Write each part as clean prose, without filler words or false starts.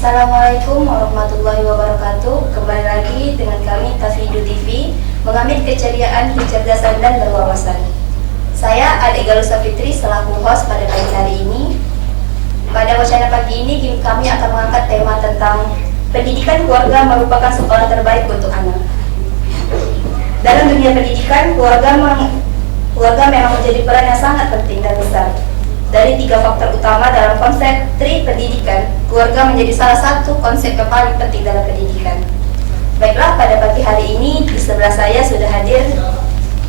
Assalamualaikum warahmatullahi wabarakatuh. Kembali lagi dengan kami Tafidu TV, mengambil keceriaan, kecerdasan dan berwawasan. Saya Adik Galusa Fitri selaku host pada pagi hari ini. Pada wacana pagi ini kami akan mengangkat tema tentang pendidikan keluarga merupakan sekolah terbaik untuk anak. Dalam dunia pendidikan, keluarga memang menjadi peran yang sangat penting dan besar. Dari 3 faktor utama dalam konsep tri pendidikan, keluarga menjadi salah satu konsep yang paling penting dalam pendidikan. Baiklah, pada pagi hari ini di sebelah saya sudah hadir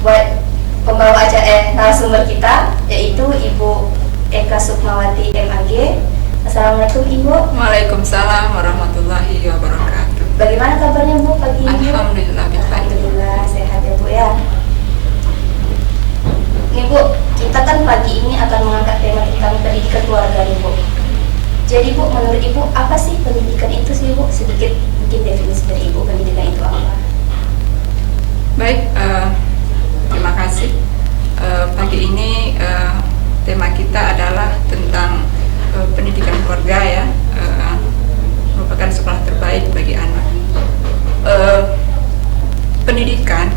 buat pembawa acara narasumber kita, yaitu Ibu Eka Sukmawati MAG. Assalamualaikum Ibu. Waalaikumsalam warahmatullahi wabarakatuh. Bagaimana kabarnya Bu pagi ini? Alhamdulillah. Alhamdulillah sehat ya Bu ya. Nih Bu, kita kan pagi ini akan mengangkat tema tentang pendidikan keluarga nih Bu. Jadi Bu, menurut Ibu apa sih pendidikan itu sih Bu? Sedikit mungkin definisi dari Ibu pendidikan itu apa? Baik, terima kasih. Pagi ini tema kita adalah tentang pendidikan keluarga ya, merupakan sekolah terbaik bagi anak. Pendidikan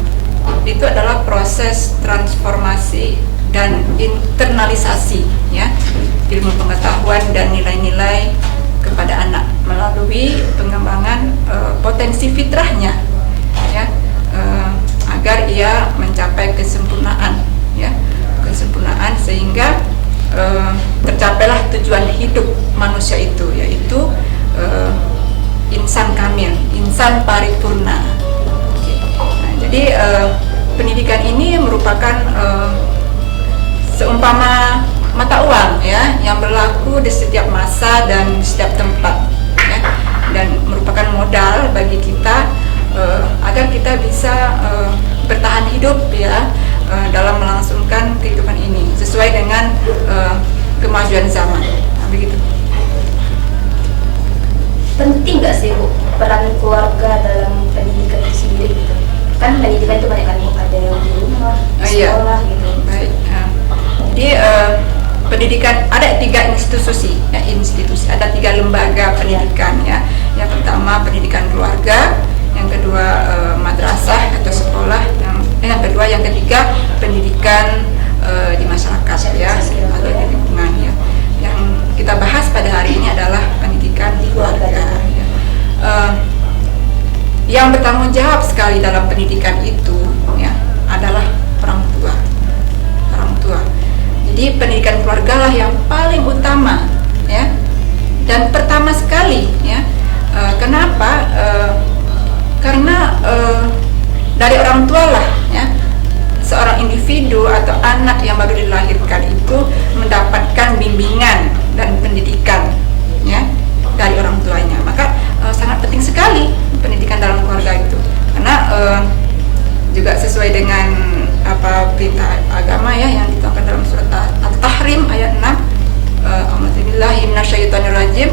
itu adalah proses transformasi dan internalisasi ya ilmu pengetahuan dan nilai-nilai kepada anak melalui pengembangan potensi fitrahnya ya, agar ia mencapai kesempurnaan sehingga tercapailah tujuan hidup manusia itu, yaitu insan kamil, insan paripurna. Jadi pendidikan ini merupakan seumpama mata uang ya, yang berlaku di setiap masa dan di setiap tempat ya, dan merupakan modal bagi kita agar kita bisa bertahan hidup ya dalam melangsungkan kehidupan ini sesuai dengan kemajuan zaman. Nah, begitu. Penting nggak sih Bu peran keluarga dalam pendidikan itu sendiri gitu? Kan pendidikan itu banyak kan Bu, ada yang di rumah, di sekolah gitu. Baik. Jadi pendidikan ada 3 institusi, ada 3 lembaga pendidikan ya. Yang pertama pendidikan keluarga, yang kedua madrasah atau sekolah, yang kedua, yang ketiga pendidikan di masyarakat ya, atau di lingkungan ya. Yang kita bahas pada hari ini adalah pendidikan di keluarga. Ya. Yang bertanggung jawab sekali dalam pendidikan itu ya adalah orang tua. Jadi pendidikan keluarga lah yang paling utama ya, dan pertama sekali ya. Kenapa? Karena dari orang tua lah ya seorang individu atau anak yang baru dilahirkan itu mendapatkan bimbingan dan pendidikan ya dari orang tuanya. Maka sangat penting sekali pendidikan dalam keluarga itu, karena juga sesuai dengan perintah agama ya yang dituangkan dalam surat At-Tahrim ayat 6. A'udzubillahi minasyaitonirrajim.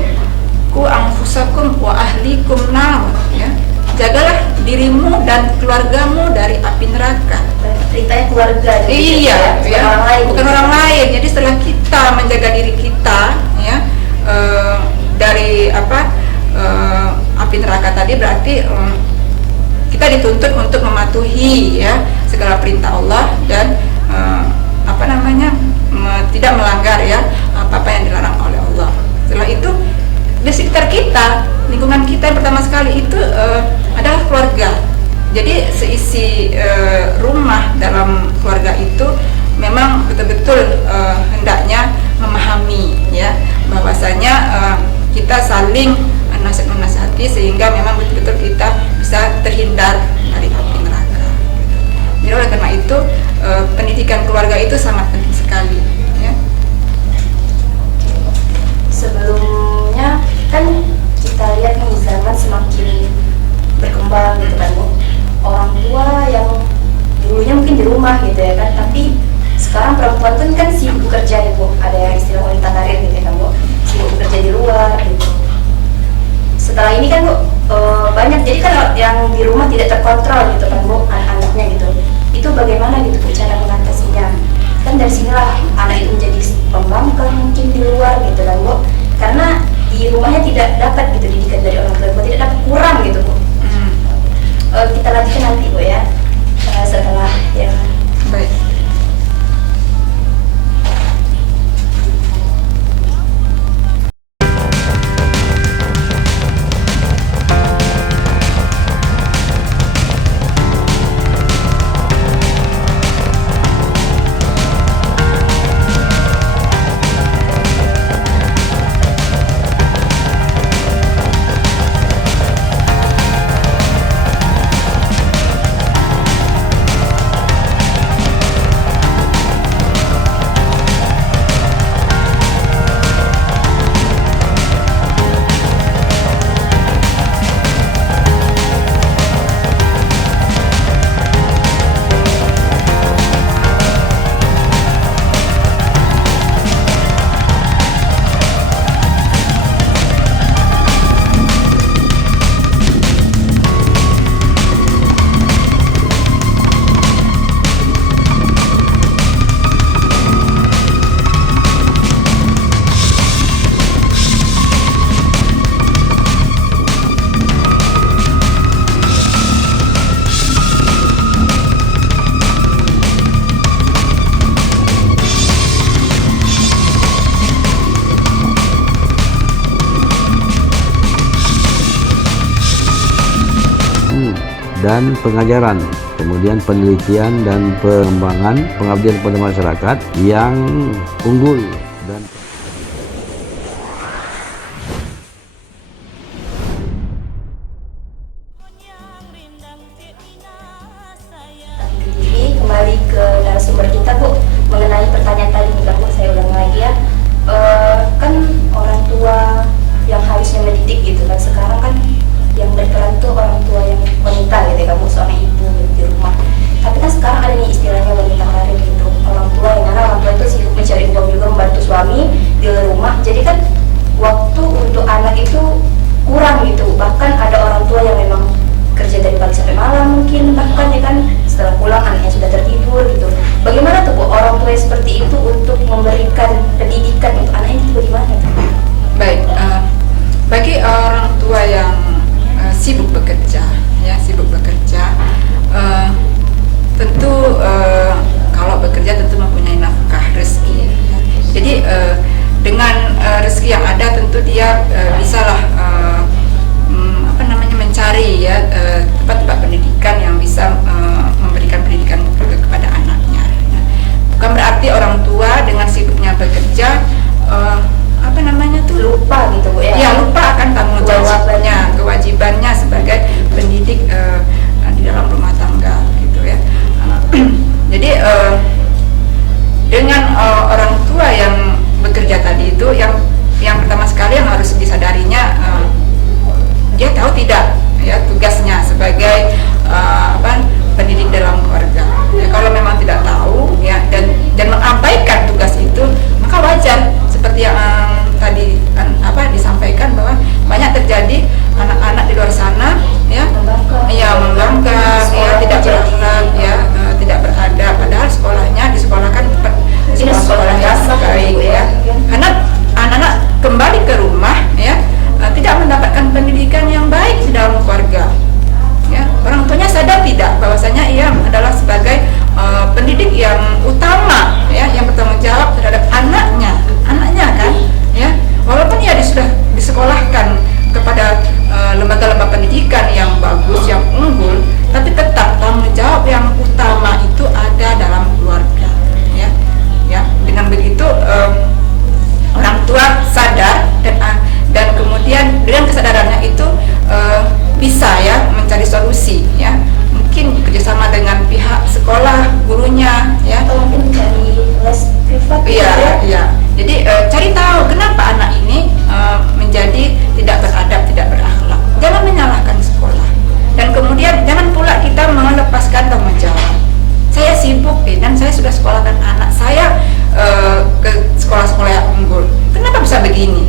Qu anfusakum wa ahlikum nar ya. Jagalah dirimu dan keluargamu dari api neraka. Ceritanya keluarga. Iya, ya, orang lain. Bukan orang lain. Jadi setelah kita menjaga diri kita ya dari api neraka tadi, berarti kita dituntut untuk mematuhi ya segala perintah Allah dan tidak melanggar ya apa yang dilarang oleh Allah. Setelah itu di sekitar kita, lingkungan kita yang pertama sekali itu adalah keluarga. Jadi seisi rumah dalam keluarga itu memang betul-betul hendaknya memahami ya bahwasanya kita saling menasihati sehingga memang betul-betul kita bisa terhindar dari api neraka. Jadi oleh karena itu pendidikan keluarga itu sangat penting sekali ya. Sebelumnya kan kita lihat nih zaman semakin berkembang gitu kan Bu. Orang tua yang dulunya mungkin di rumah gitu ya kan, tapi sekarang perempuan pun kan sibuk bekerja ya Bu. Ada yang istilah wanita karir gitu ya kan Bu, sibuk bekerja di luar gitu. Setelah ini kan Bu banyak, jadi kan yang di rumah tidak terkontrol gitu kan Bu, anak-anaknya gitu. Itu bagaimana gitu Bu cara mengatasinya? Kan dari sinilah anak itu menjadi pembangkang mungkin di luar gitu kan Bu, karena di rumahnya tidak dapat gitu dan pengajaran, kemudian penelitian dan pengembangan pengabdian kepada masyarakat yang unggul dan Jadi kembali ke narasumber kita Bu, mengenai pertanyaan tadi nih Bu, saya ulang lagi ya. Kan orang tua yang harusnya mendidik gitu kan, sekarang kan yang berperan tuh orang tua yang wanita gitu ya, kamu seorang ibu gitu, di rumah. Tapi kan sekarang ada nih istilahnya wanita karir gitu, orang tua yang mana orang tua itu sibuk mencari uang juga membantu suami di rumah, jadi kan waktu untuk anak itu kurang gitu. Bahkan ada orang tua yang memang kerja dari pagi sampai malam mungkin, bahkan ya kan setelah pulang anaknya sudah tertidur gitu. Bagaimana tuh Bu orang tua yang seperti itu untuk memberikan pendidikan untuk anaknya itu bagaimana tuh? Baik, bagi orang tua yang sibuk bekerja, tentu kalau bekerja tentu mempunyai nafkah rezeki. Ya. Jadi dengan rezeki yang ada tentu dia bisalah mencari ya tempat-tempat pendidikan yang bisa memberikan pendidikan kepada anaknya. Nah, bukan berarti orang tua dengan sibuknya bekerja Lupa gitu Bu ya? Ya, lupa akan tanggung jawabnya, kewajibannya sebagai pendidik di dalam rumah tangga gitu ya. Jadi dengan orang tua yang bekerja tadi itu yang pertama sekali yang harus disadarinya, dia tahu tidak ya tugasnya sebagai pendidik dalam keluarga. Ya, kalau memang tidak tahu ya dan mengabaikan tugas itu, maka wajar seperti yang tadi disampaikan bahwa banyak terjadi anak-anak di luar sana ya membangkang ya tidak berakhlak ya tidak beradab, padahal sekolahnya disekolahkan di sekolah yang baik ya. Karena anak-anak kembali ke rumah ya tidak mendapatkan pendidikan yang baik di dalam keluarga. Ya, orang tuanya sadar tidak bahwasanya ia adalah sebagai pendidik yang utama ya, yang bertanggung jawab terhadap anaknya kan ya. Walaupun ia sudah disekolahkan kepada lembaga-lembaga pendidikan yang bagus, yang unggul, tapi tetap tanggung jawab yang utama itu ada dalam keluarga ya. Ya, dengan begitu orang tua sadar dan kemudian dengan kesadarannya itu bisa ya mencari solusi ya, mungkin bekerjasama dengan pihak sekolah, gurunya ya, Atau mungkin cari les privat gitu ya? Iya. Jadi cari tahu kenapa anak ini menjadi tidak beradab, tidak berakhlak. Jangan menyalahkan sekolah. Dan kemudian jangan pula kita melepaskan tanggung jawab. Saya sibuk dan saya sudah sekolahkan anak saya ke sekolah-sekolah yang unggul. Kenapa bisa begini?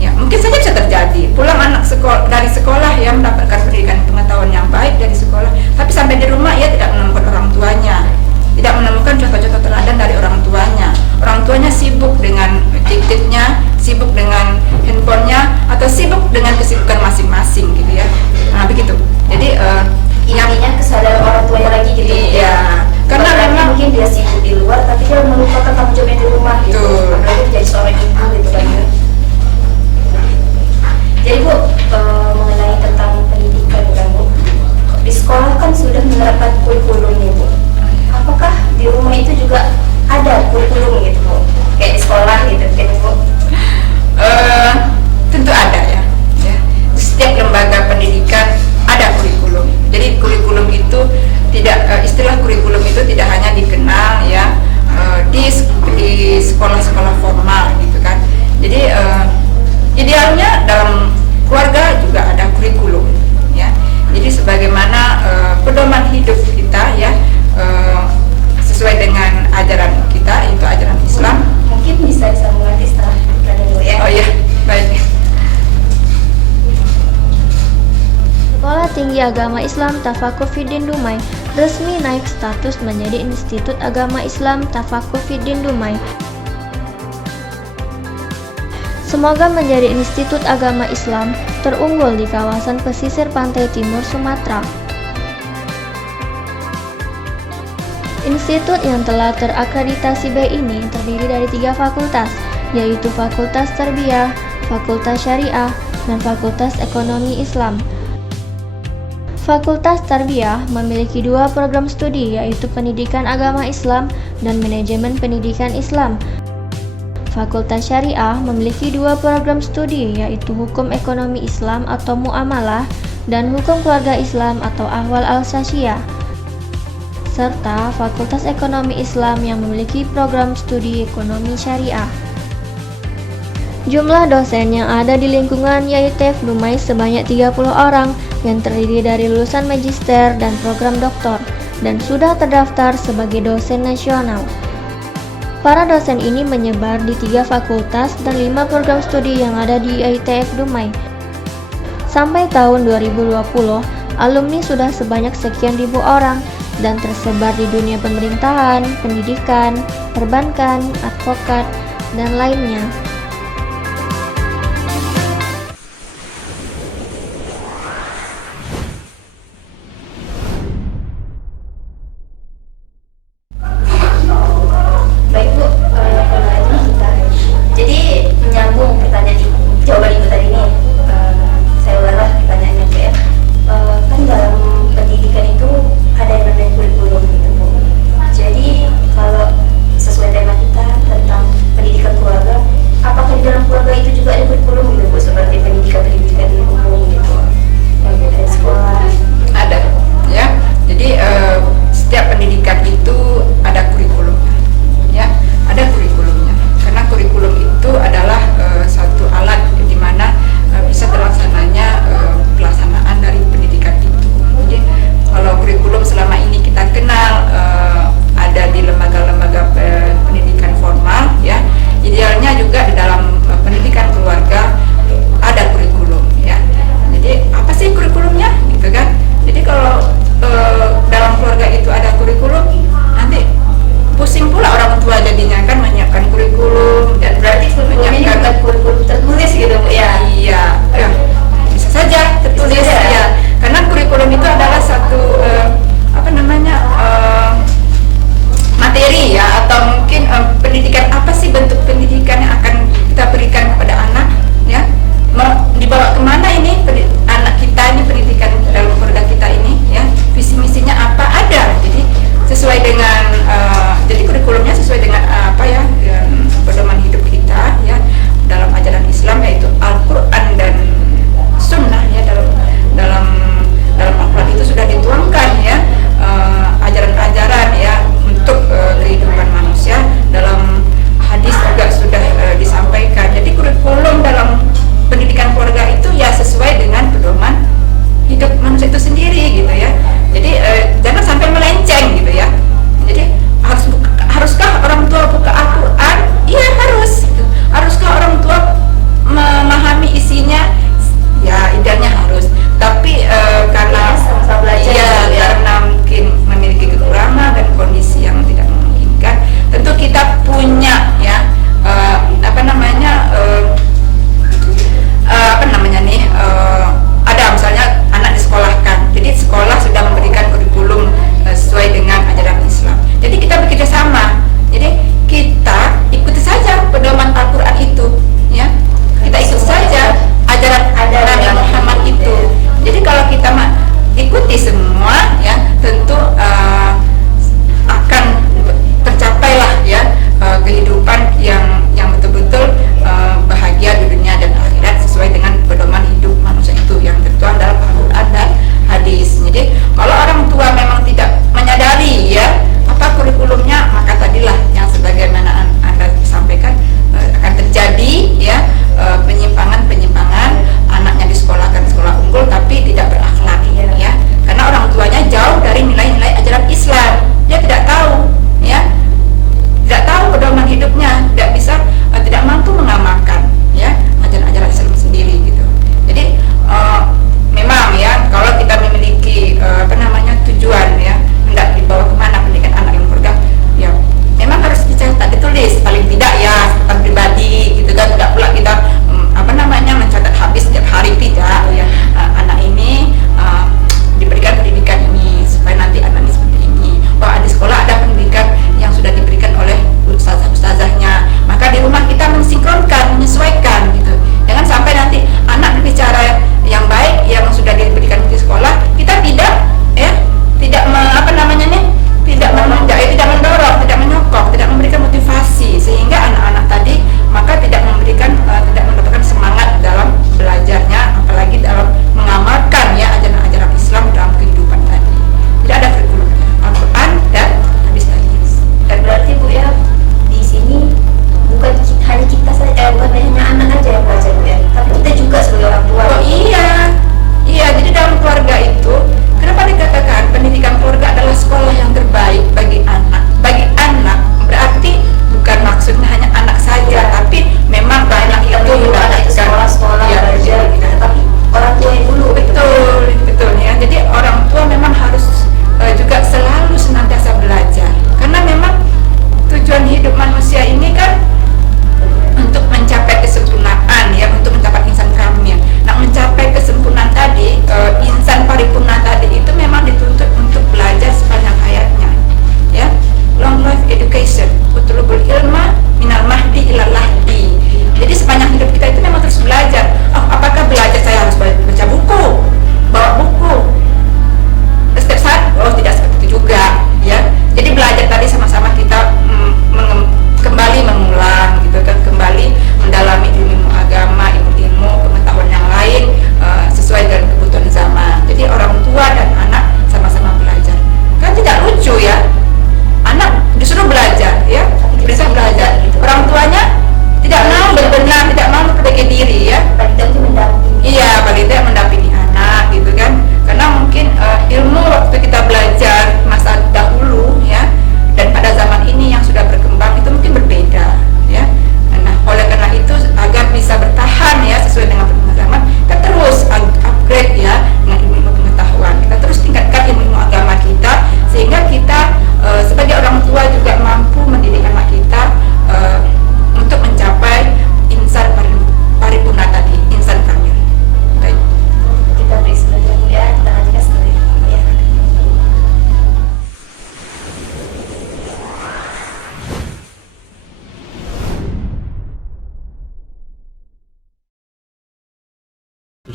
Ya, mungkin saja bisa terjadi. Pulang anak dari sekolah yang mendapatkan pendidikan pengetahuan yang baik dari sekolah, tapi sampai di rumah ia tidak menemukan orang tuanya, tidak menemukan contoh-contoh teladan dari orang tuanya. Orang tuanya sibuk dengan gadgetnya, sibuk dengan handphonenya, atau sibuk dengan kesibukan masing-masing gitu ya. Nah begitu. Jadi Intinya kesadaran orang tuanya lagi gitu. iya, karena Bahkan memang mungkin dia sibuk di luar, tapi dia melupakan tanggung jawabnya di rumah gitu. Betul. Apalagi jadi seorang ibu gitu kan ya. Jadi Bu, mengenai tentang pendidikan kan Bu, di sekolah kan sudah menerapkan kurikulum nih Bu. Apakah di rumah itu juga ada kurikulum gitu Bu? Kayak di sekolah gitu kan Bu? Tentu ada ya. Di setiap lembaga pendidikan ada kurikulum. Jadi kurikulum itu istilah kurikulum itu tidak hanya dikenal ya di sekolah-sekolah formal gitu kan. Jadi idealnya dalam keluarga juga ada kurikulum ya. Jadi sebagaimana pedoman hidup kita ya sesuai dengan ajaran kita, itu ajaran Islam. Mungkin bisa disambung nanti setelah kita dulu ya. Oh iya, baik. Sekolah Tinggi Agama Islam Tafakufiddin Dumai resmi naik status menjadi Institut Agama Islam Tafakufiddin Dumai. Semoga menjadi Institut Agama Islam terunggul di kawasan pesisir pantai timur Sumatera. Institut yang telah terakreditasi B ini terdiri dari 3 fakultas, yaitu Fakultas Tarbiyah, Fakultas Syariah, dan Fakultas Ekonomi Islam. Fakultas Tarbiyah memiliki 2 program studi, yaitu Pendidikan Agama Islam dan Manajemen Pendidikan Islam. Fakultas Syariah memiliki 2 program studi, yaitu Hukum Ekonomi Islam atau Muamalah dan Hukum Keluarga Islam atau Ahwal Al-Sasiyah. Serta Fakultas Ekonomi Islam yang memiliki program studi Ekonomi Syariah. Jumlah dosen yang ada di lingkungan YITF Dumai sebanyak 30 orang yang terdiri dari lulusan magister dan program doktor dan sudah terdaftar sebagai dosen nasional. Para dosen ini menyebar di 3 fakultas dan 5 program studi yang ada di YITF Dumai. Sampai tahun 2020, alumni sudah sebanyak sekian ribu orang dan tersebar di dunia pemerintahan, pendidikan, perbankan, advokat, dan lainnya. Baik Bu, kembali kita. Jadi menyambung jawaban Ibu tadi nih, saya ulang pertanyaannya Bu ya. Kan dalam pendidikan itu ada yang namanya kurikulum gitu Bu. Jadi kalau sesuai tema kita tentang pendidikan keluarga, apakah di dalam keluarga itu juga ada kurikulum gitu Bu, seperti pendidikan umum gitu, yang dari sekolah? Ada, ya. Jadi setiap pendidikan itu ada kurikulumnya, ya. Ada kurikulumnya. Karena kurikulum itu adalah satu alat di mana bisa terlaksananya pelaksanaan dari pendidikan itu. Jadi kalau kurikulum selama ini kita kenal ada di lembaga-lembaga pendidikan formal, ya. Idealnya juga di dalam pendidikan keluarga ada kurikulum, ya. Jadi apa sih kurikulumnya, gitu kan? Jadi kalau dalam keluarga itu ada kurikulum, nanti pusing pula orang tua jadinya kan menyiapkan kurikulum dan Berarti kurikulum ini bukan kurikulum tertulis gitu Bu ya? iya, ya, bisa saja tertulis, Bisa saja. ya. Karena kurikulum itu adalah satu materi, ya, atau mungkin pendidikan, apa sih bentuk pendidikan yang akan kita berikan kepada anak, ya. Dibawa kemana ini anak kita ini, pendidikan dalam keluarga kita ini, ya, visi misinya apa, ada. Jadi sesuai dengan jadi kurikulumnya sesuai dengan pedoman hidup kita, ya, dalam ajaran Islam, yaitu Al-Quran dan Sunnah, ya. Dalam Al-Quran itu sudah dituangkan, ya, ajaran-ajaran, ya, untuk kehidupan manusia. Dalam hadis juga sudah disampaikan. Jadi kurikulum dalam pendidikan keluarga itu ya sesuai dengan pedoman hidup manusia itu sendiri, gitu ya. Jadi jangan sampai melenceng, gitu ya. Jadi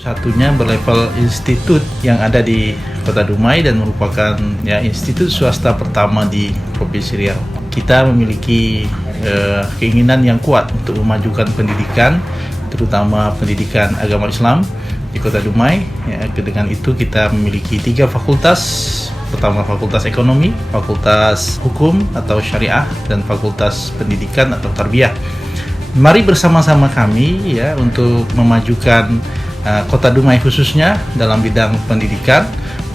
Satunya berlevel institut yang ada di Kota Dumai dan merupakan institut swasta pertama di Provinsi Riau. Kita memiliki keinginan yang kuat untuk memajukan pendidikan, terutama pendidikan agama Islam di Kota Dumai. Dengan itu kita memiliki 3 fakultas. Pertama Fakultas Ekonomi, Fakultas Hukum atau Syariah, dan Fakultas Pendidikan atau Tarbiyah. Mari bersama-sama kami untuk memajukan Kota Dumai khususnya dalam bidang pendidikan,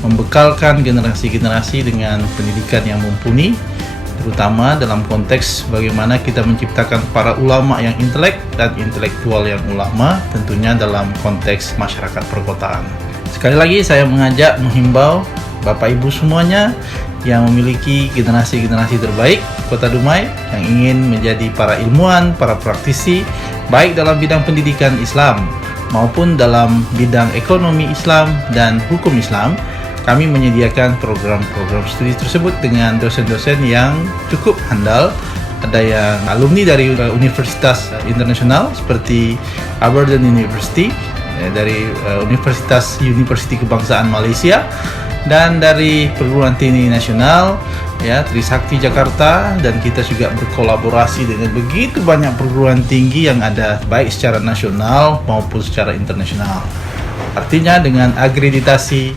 membekalkan generasi-generasi dengan pendidikan yang mumpuni, terutama dalam konteks bagaimana kita menciptakan para ulama yang intelek dan intelektual yang ulama, tentunya dalam konteks masyarakat perkotaan. Sekali lagi saya menghimbau Bapak Ibu semuanya yang memiliki generasi-generasi terbaik Kota Dumai yang ingin menjadi para ilmuwan, para praktisi, baik dalam bidang pendidikan Islam maupun dalam bidang ekonomi Islam dan hukum Islam. Kami menyediakan program-program studi tersebut dengan dosen-dosen yang cukup handal. Ada yang alumni dari universitas internasional seperti Aberdeen University, dari University Kebangsaan Malaysia, dan dari perguruan tinggi nasional Trisakti Jakarta, dan kita juga berkolaborasi dengan begitu banyak perguruan tinggi yang ada baik secara nasional maupun secara internasional. Artinya dengan akreditasi